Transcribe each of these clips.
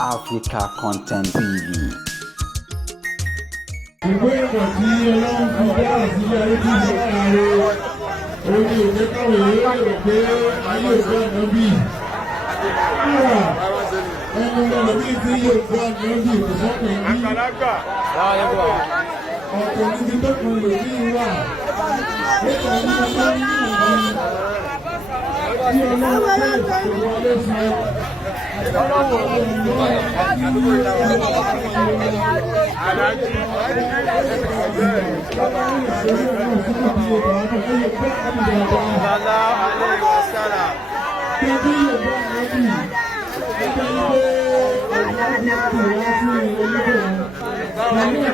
Africa Content TV. Ìwé ìmọ̀ tí Ọlọ́run fi dá àsílẹ̀ ayé tí ìjọba ààrẹ òun ni òjẹ́ káwọn èèyàn rò pé ayé òjò àná bì. Ẹnu lọ́nà bí tí òjò àná bì kò sọ́kùn bí. Ọ̀pọ̀ níbi tó kàn lò ní ìwà. Nípa ní ọjọ́ nínú ìlú. Tí Ọlọ́run pé ìwà lè fi ẹ.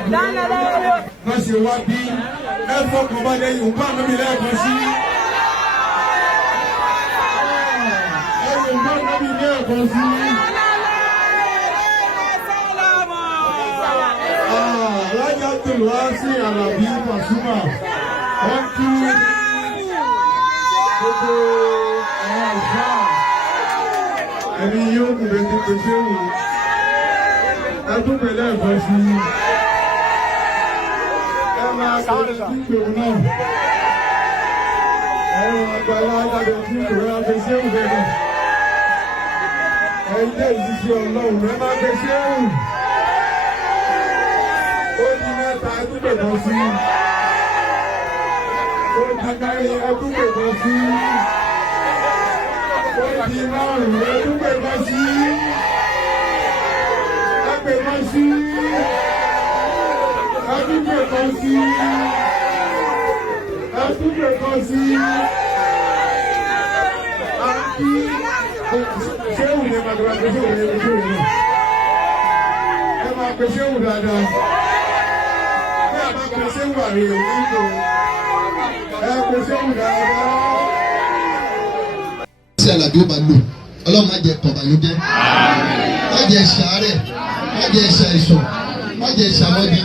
Wọ́n ṣe wá bí ẹ̀fọ́ kan bá lẹ́yìn òun bá lómi lẹ́ẹ̀kan sí. Ẹ̀yìn bá lómi lẹ́ẹ̀kan sí. Alájà tó wá sí Àlàbí Pasuma. Wọ́n kí gbogbo àwọn àṣà ẹni yóò kù lè ti pèsè wò. Ẹdún pẹ̀lẹ́ ẹ̀fọ́ sí. Ẹ máa sọ̀rọ̀ sí ìgbèrú náà. Ẹ̀rọ àgbàlá ajáde sí ìgbèrú náà pèsè wò bẹ̀rẹ̀. Ẹ̀yin tẹ̀ ìṣiṣẹ́ Ọlọ́run ẹ máa pèsè wò. Ó di mẹ́ta ẹdúgbò kan sí. Ó di mẹ́rin ẹdúgbò kan sí. Ó di márùn-ún ẹdúgbò kan sí. Ẹgbẹ́ kan sí. Ẹdúgbò kan sí. Ẹdúgbò kan sí. Àti ṣé òun ni màdùrà pèsè òun ni pèsè òun ni. Ẹ máa pèsè òun dáadáa. Pèsè wà ní ìlú ẹ pèsè wù dáadáa. Ṣé Àlàbí ó bá lò Ọlọ́run má jẹ́ kọ̀ọ̀bàlójẹ́ má jẹ́ ṣàárẹ̀ má jẹ́ ṣàìsàn má jẹ́ ṣàmọ́dí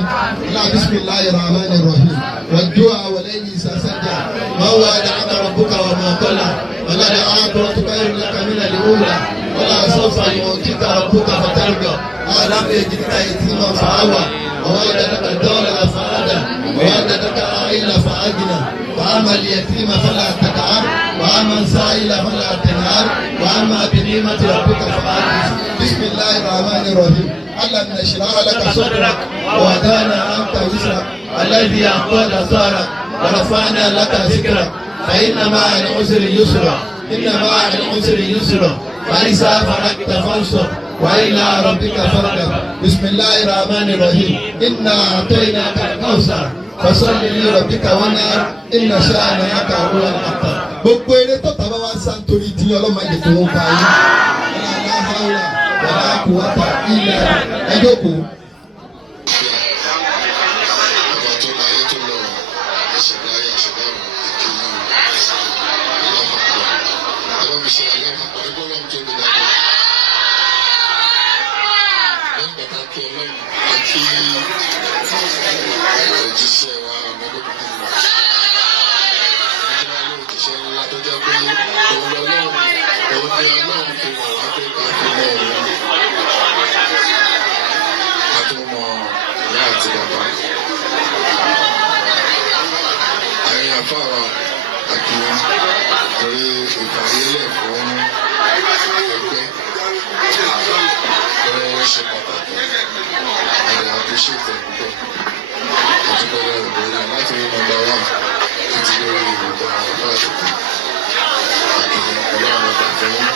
bismillahir rahmanir rahim wàjú àwọlẹ́yìn ìsàsájà máa wà dáadáa rabbuka wa ma qala wàlá al-akhiratu khayrun laka mina al-ula wàlá sawfa yu'tika rabbuka fatarda alam yajidka yatiman fa'awa ووجدك ضالا فهدى ووجدك عائلا فأغنى وأما اليتيم فلا تقهر وأما السائل فلا تنهر وأما بنعمة ربك فحدث بسم الله الرحمن الرحيم ألم نشرح لك صدرك ووضعنا عنك وزرك الذي أنقض ظهرك ورفعنا لك ذكرك فإن مع العسر يسرا إن مع العسر يسرا فإذا فرغت فانصب وإلى ربك فارغب بسم الله الرحمن الرحيم إنا أعطيناك الكوثر فصل لربك وانحر إن شانئك هو الأبتر. Gbogbo eré tó tàbá wá sá nítorí tí ọlọ́mọdé tó ń pa yín. Ọlọ́lá haúlà wàlá quwwata illa billah. Ẹ jókòó. Òjíṣẹ́ wa ọmọdébìnrin wa òjíṣẹ́ ńlá tó jẹ́ pé òun lọ́lọ́run òun ni Ọlọ́run fi wà wá pé ká fi mọ òun ká tó mọ ìyá àti bàbá. Ẹ̀yin àfáà àkìyàn torí ìfàyélẹ̀ fún ẹgbẹ́ ó ṣe pàtàkì ẹ̀rọ àpèṣètò púpọ̀. Àtúbọ̀lẹ̀ ìbòyìn láti rí nọ́mbà 1 títí lórí ìrọ̀gbà ọ̀gá àtúkù. Àkìyàn ọlọ́run ọ̀gá fún yín,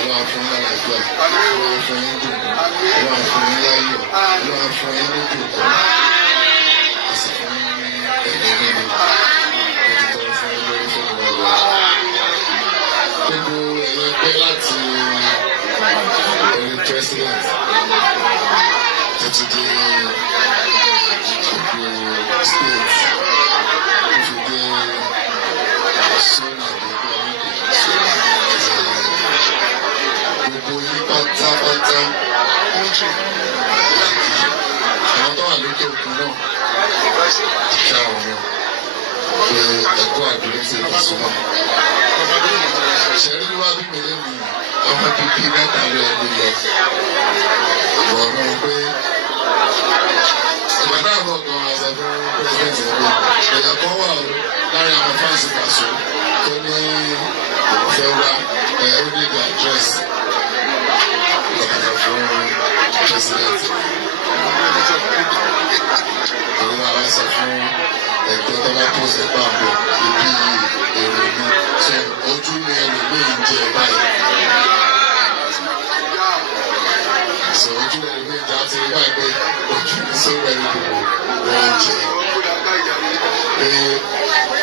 ọlọ́run fún yín àlàáfíà, ọlọ́run fún yín dùn, ọlọ́run fún yín láyọ̀, ọlọ́run fún yín lókè òkú. Àsì fún yín ní ẹ̀gbẹ́ nínú. Òtítọ́ fún yín lórí fún ìwọ̀gbà. Gbogbo ẹ̀yẹ pé láti orí president títí di state ìfìdí sọ́nà gbogbo yín pátápátá àwọn tó wà lókè òkun náà àti àwọn pé ẹ̀kọ́ àdúró sí ìfọ̀sọ́nà. ṣẹ́rí wá bí mi lé mi ọmọ bíbí mẹ́ta ló ẹni lọ. sọ̀rọ̀ fún un pé ìgbà náà bọ̀ gan as a fún pẹ́sidẹ́ntì rẹ̀ èèyàn kan wà láàrin àwọn fáǹsì Paso tó ní òfẹ́ wá everyday address lọ́kàtà fún pẹ́sidẹ́ntì. Òun náà wá sọ fún ẹgbẹ́ tó bá tó ṣe pàbọ̀ ibi èrò ní ṣe ojú ní ẹlòmíì ń jẹ báyìí. Sọ ojú ẹlòmíì ń jẹ àti báyìí pé ojú ní sórí ẹni gbogbo wọ́n ń jẹ. Pé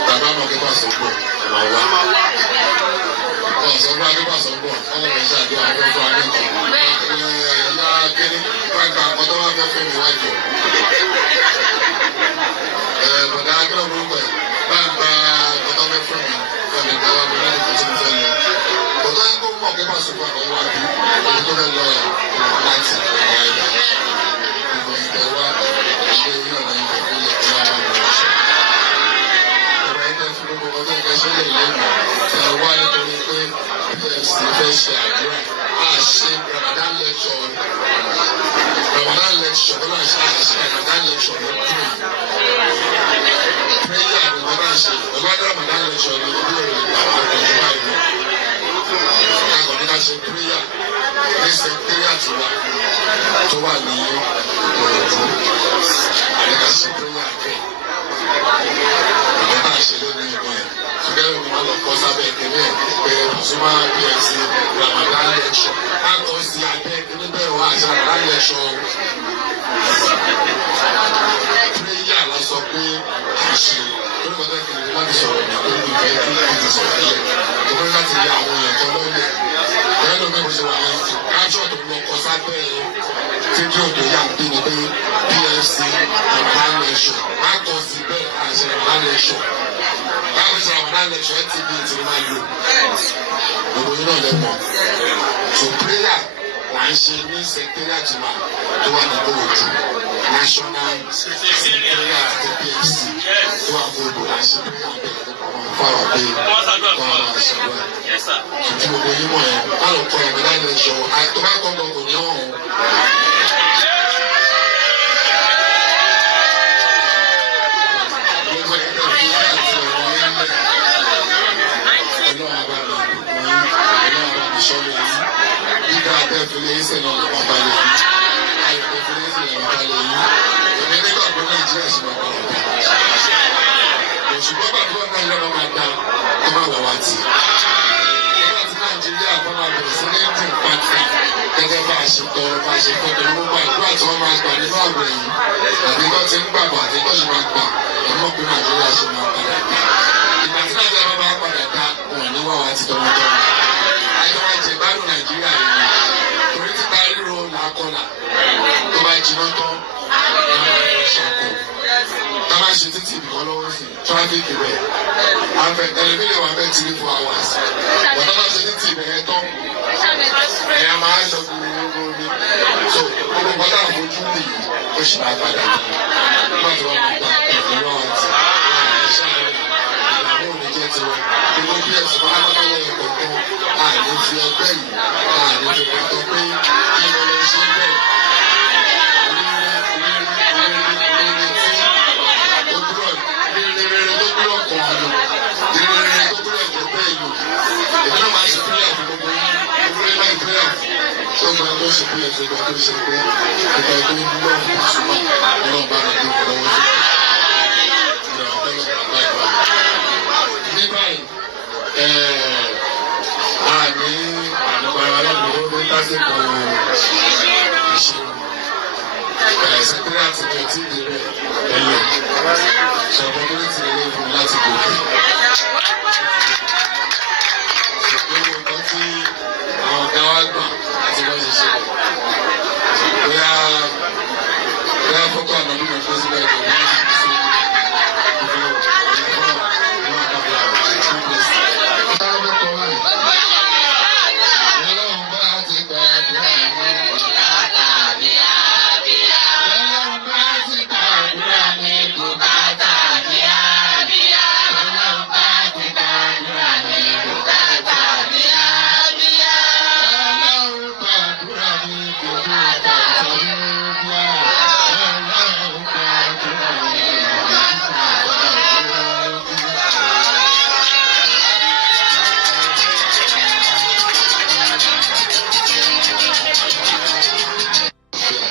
bàbá máa kí Paso pọ̀ ọ̀rọ̀ wá. Ọ̀sán bá kí Paso pọ̀ ọ̀rọ̀ mi ṣàdúrà fún fún akẹ́kọ̀ọ́. Ẹ̀yà kínní bá gba àkọ́tọ́ wá fẹ́ fún mi wájú. Bọ̀dá akẹ́kọ̀ọ́ burúkú ẹ̀ bá ń gba àkọ́tọ́ fẹ́ fún mi ọ̀nà ìgbàlá mi láti fi tún fẹ́ lọ. Bọ̀dá yẹn kó mọ̀ kí Paso pọ̀ ọ̀rọ̀ wá bí èyí tó fẹ́ lọ ẹ̀ láti ọ̀rọ̀ ẹ̀dá. Ìgbà ìtẹ̀wá ṣe ní ọ̀nà ìfẹ̀kúlẹ̀ tí wọ́n bá mi wọ̀ ṣe. Ọ̀rọ̀ ẹ̀dá fún gbogbo ọdún ìkẹsẹ̀ lè lẹ́nu ẹ̀ wá nítorí pé PFC fẹ́ ṣe àdúrà àṣẹ Ramadan lecture tó náà ṣe àṣẹ Ramadan lecture ló kúrò. Prayer ni wọ́n náà ṣe ọgbọ́n Ramadan lecture ní ibi òrìlẹ̀ àwọn ọkọ̀ báyìí lọ. Akọ̀ní ká ṣe prayer ní secretariat tó wà ní Ìkòròdú. Àní ká ṣe prayer bẹ́ẹ̀. Ìgbẹ́ náà ṣe lónìí ìgbẹ́ yẹn. Ṣùgbọ́n mi máa lọ kọ́ sábẹ́ ìkíní ẹ̀ pé Pasuma PFC Ramadan lecture. A kọ́ sí abẹ́ ìkíní bẹ́ẹ̀ wá àti Ramadan lecture. Prayer la sọ pé kì í ṣe. Ó ní kọ́tà kìnìún láti sọ̀rọ̀ ní pé ìfẹ́ kí n ti sọ̀rọ̀ yẹn. Ó ní láti yẹ àwọn èèyàn kan lọ́lẹ̀. Bẹ́ẹ̀ ló mẹ́rin ṣe wà yẹn. Kájọ́ tó lọ kọ́ sábẹ́ fídíò tó yà ń bí ni pé PFC Ramadan lecture. A kọ́ sí bẹ́ẹ̀ àti Ramadan lecture. Báwo ṣe Ramadan lecture TV ti máa lò? Gbogbo yín náà lẹ́mọ̀. So prayer wà ń ṣe ní secretariat wa tó wà ní Ìkòròdú. National secretariat àti PFC tó wà ní Ìkòròdú la ṣe prayer bẹ́ẹ̀ tó kọ́ wọn fáwọn pé kọ́ wọn máa ṣàdúrà. Ṣùgbọ́n gbogbo yín mọ̀ ẹ́ má lọ kọ́ Ramadan lecture tó bá kọ́ gbọ́ngàn ní ọ̀hún. Ìfìlẹ́sẹ̀ náà lọ́wọ́ balẹ̀ yìí, àìpẹ́ ìfìlẹ́sẹ̀ lọ́wọ́ balẹ̀ yìí, èmi nígbà tó Nàìjíríà ṣe máa padà dá. Òṣùpọ̀ bàbá náà yọ̀rọ̀ máa dá kó má wà wá tì. Nígbà tí Nàìjíríà bá máa bẹ̀rẹ̀ sí ní dùn pátá gẹ́gẹ́ bá a ṣe tọrọ bá a ṣe fẹ́ pẹ̀lú gbogbo àdúrà tí wọ́n máa gbà nínú àwẹ̀ yìí, àti tó ti ń gbàgbọ́ àti tó ṣe máa gbà, ẹ̀mọ́ pé Nàìjíríà ṣe máa padà dá. Ìgbà tí Nàìjíríà bá máa padà dá, wọn ní wà wá ti tọmọtọmọ. Àìsàn máa jẹ gbádùn Nàìjíríà yìí. Torí títa ríro làákọ́là tó bá jiná tán ṣàkó. Tá a bá ṣe títì nìkan lọ́wọ́ sí tráfíkì rẹ̀. Àfẹ́ tẹlifílẹ̀ wà bẹ́ẹ̀ 3-4 hours. Bọ̀dá bá ṣe títì bẹ̀rẹ̀ tán. Ẹ̀yà máa ń lọ gbogbo ní. So gbogbo bọ́dá àfojú nìyí ó ṣì máa padà dé. Má ti wọ́n gbà ìlú àti ìṣàlẹ̀ ìdààmú òní jẹ́ tiwọn. Gbogbo bí ẹ̀sùn máa ń lọ́wọ́ ẹ̀kọ́ kan àní fi ẹgbẹ́ yìí àní fi pàtó pé kí ló lè ṣe bẹ́ẹ̀. Rere tó gbúdọ̀ kàn án lò, rere tó gbúdọ̀ jẹ́ bẹ́ẹ̀ lò. Èmi náà máa ṣe pílẹ̀ fún gbogbo yín, gbogbo yín máa ń pílẹ̀ tó gba tó ṣe pílẹ̀ tó gba tó ṣe pé ìgbà tó ń lọ fún Pasuma ọlọ́run bá rẹ̀ tó kọ̀ lọ́wọ́ sí. Ní báyìí, àní àgbàrá lọ́gbọ̀n ló ń lásìkò ìṣirò. Secretariat ní ọtí ìdílé ẹ̀yẹ. Ṣọ̀bọ̀n ló ti lè fún láti gòkè.